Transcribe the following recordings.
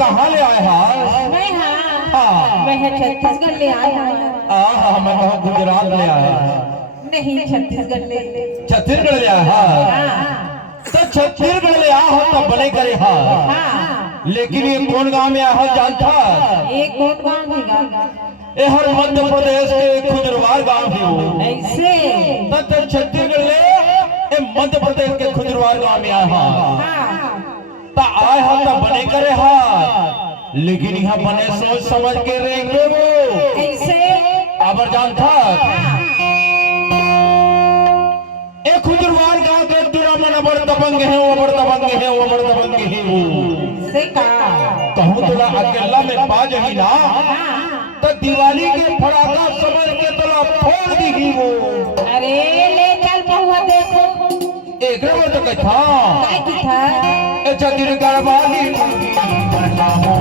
कहाँ ले आए हाँ? मैं हाँ मैं छत्तीसगढ़ ले आया हूँ। मैं कहूँ गुजरात ले आया। नहीं छत्तीसगढ़ ले ले आया हाँ। तो छत्तीसगढ़ ले आया हो तो बने करे हाँ। लेकिन ये कौन गांव में आया हो जानता? ये कौन गांव है? ये हर मध्य प्रदेश के खुजरवार गांव है वो। ऐसे तो छत्तीसगढ़ ले मध्य प्रदेश के खुजरवार गांव में आया हाँ। तो आए हो तो बने करे हाँ। लेकिन यहाँ बने सोच समझ के रहेंगे वो। ऐसे अब जानता एक खुजरवार गांव के तुरा मन बड़ दबंग है वो बड़ दबंग है वो बड़ दबंग है वो। से का कहूँ तुला अकेला में बाज ही ना तो दिवाली के फड़ाका समझ के तुला फोड़ दी वो। अरे ले चल बहुआ देखो एक वो तो कहता काय की था ए चंद्र गढ़वाली मरना हो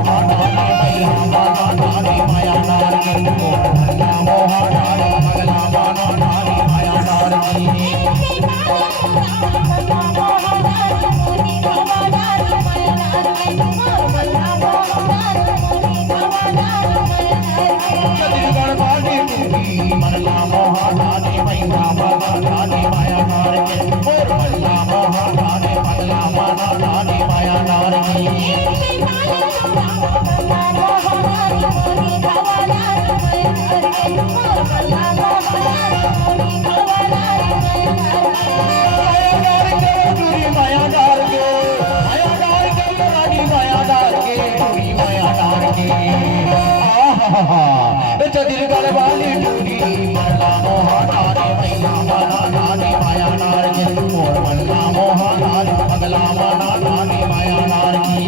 माया नार के मरना हो मगला माया नार की। चदिर गढ़वाली टूरी मरला मोहना रे मैया माना नानी माया नार के मोर मल्ला मोहना रे पगला माना नानी माया नार की।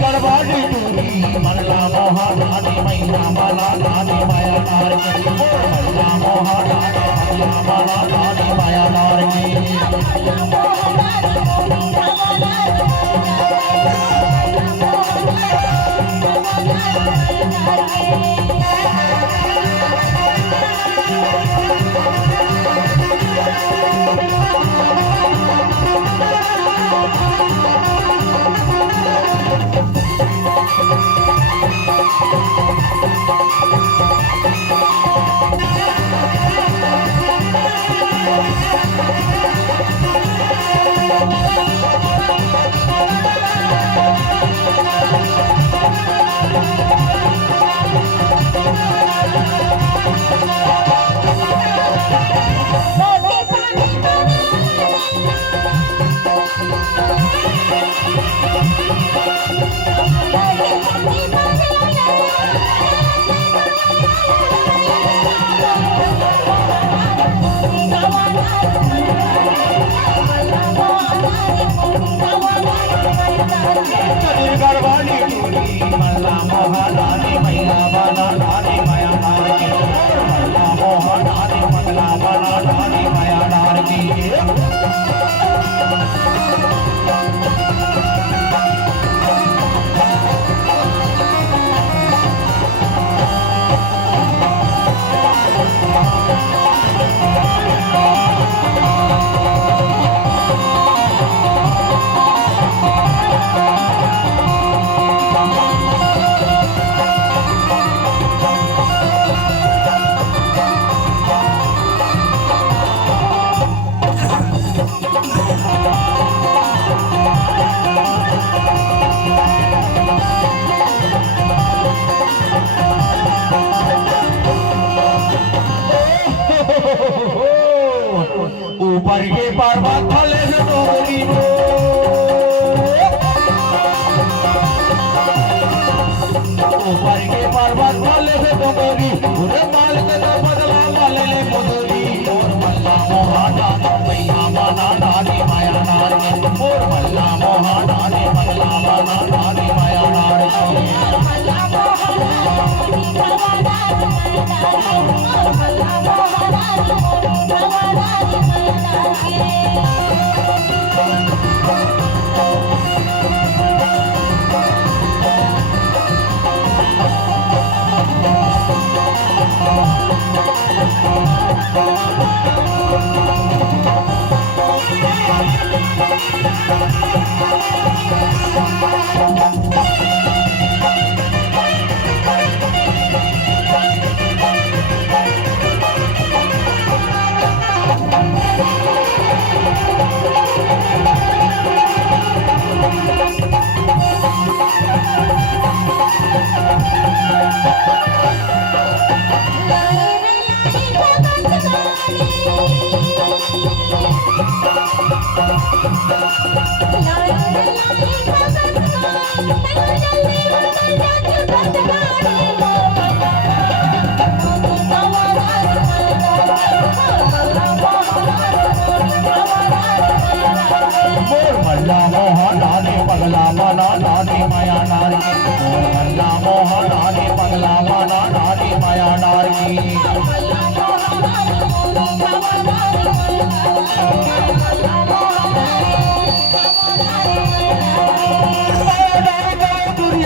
गढ़वाली टूरी मरला मोहना मैया माला नानी माया नार की मरला मोहना माला नानी माया नार की। गढ़वाली टूरी मल्ला मोहना मैया माला नानी माया नार की मल्ला मोहना मंगला माला नानी माया नार की। ऊपर के पर्वत थले से डोंगरी रो ऊपर के पर्वत थले से डोंगरी उरे माल के तो बदला वाले ले मुदरी और मल्ला मोहा दादा भैया माना दादी माया नार और मल्ला मोहा दादी पगला माना दादी माया नार पगला माना दादी माया नारी मल्ला मोहा दादी पगला माना दादी माया नारी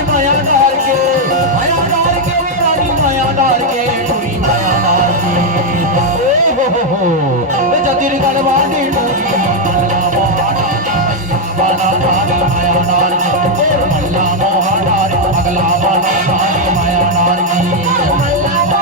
माया डार के रानी माया डार के टूरी माया डार के हो जतिरी गढ़वानी टूरी मल्ला मोहा माना दादी माया नारी और मल्ला मोहा नारी पगला माना दादी माया नारी